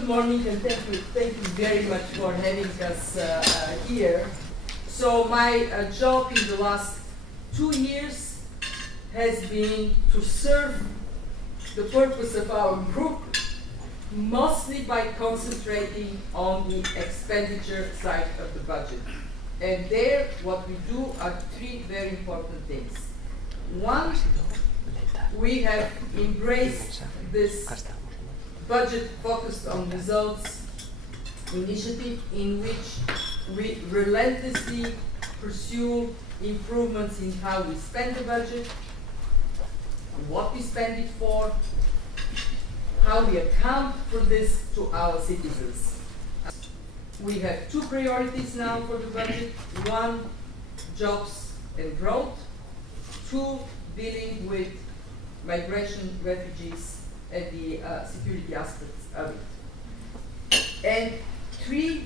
Good morning, and thank you very much for having us here. So my job in the last 2 years has been to serve the purpose of our group, mostly by concentrating on the expenditure side of the budget. And there, what we do are 3 very important things. One, we have embraced this budget focused on results initiative in which we relentlessly pursue improvements in how we spend the budget, what we spend it for, how we account for this to our citizens. We have 2 priorities now for the budget. 1, jobs and growth. 2, dealing with migration, refugees, and the security aspects of it. And 3,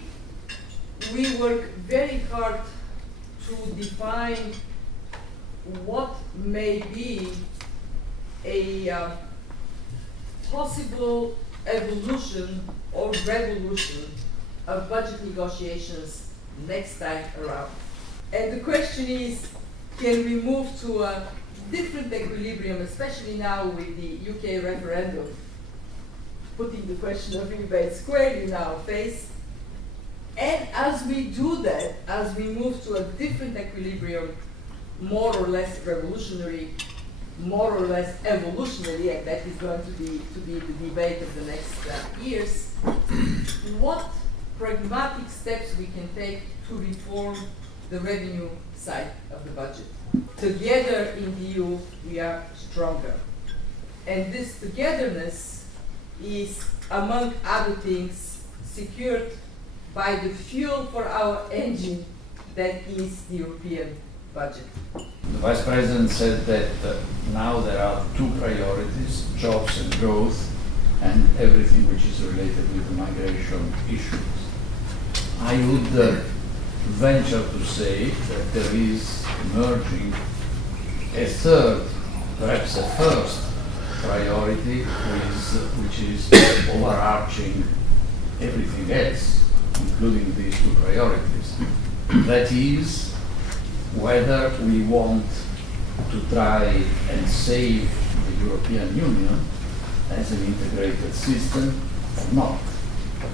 we work very hard to define what may be a possible evolution or revolution of budget negotiations next time around. And the question is, can we move to a different equilibrium, especially now with the UK referendum, putting the question of rebate squarely in our face. And as we do that, as we move to a different equilibrium, more or less revolutionary, more or less evolutionary, and that is going to be the debate of the next years, what pragmatic steps we can take to reform the revenue side of the budget. Together in the EU, we are stronger. And this togetherness is, among other things, secured by the fuel for our engine that is the European budget. The Vice President said that now there are 2 priorities, jobs and growth, and everything which is related with the migration issues. I would venture to say that there is emerging a 3rd, perhaps a first priority, which is overarching everything else, including these 2 priorities. That is, whether we want to try and save the European Union as an integrated system or not.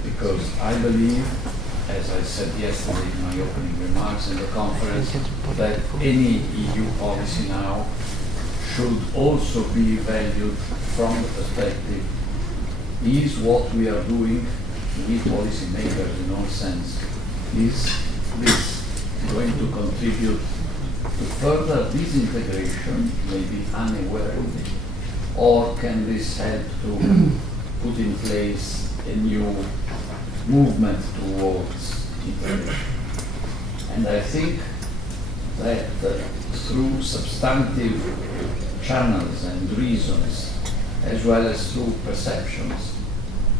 Because I believe, as I said yesterday in my opening remarks in the conference, that any EU policy now should also be valued from the perspective, is what we are doing, we policy makers in all sense, is this going to contribute to further disintegration, maybe unawarely, or can this help to put in place a new movement towards integration? And I think that through substantive channels and reasons, as well as through perceptions,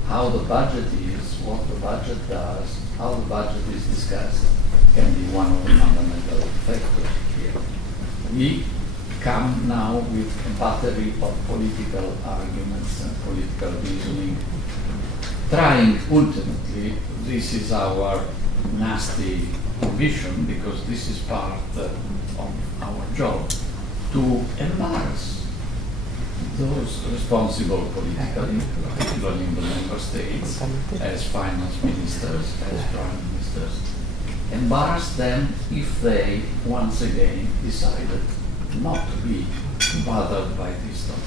how the budget is, what the budget does, how the budget is discussed, can be one of the fundamental factors here. We come now with a battery of political arguments and political reasoning, trying ultimately, this is our nasty ambition, because this is part of our job, to embarrass those responsible politically, particularly in the member states, as finance ministers, as prime ministers, embarrass them if they once again decided not to be bothered by this topic.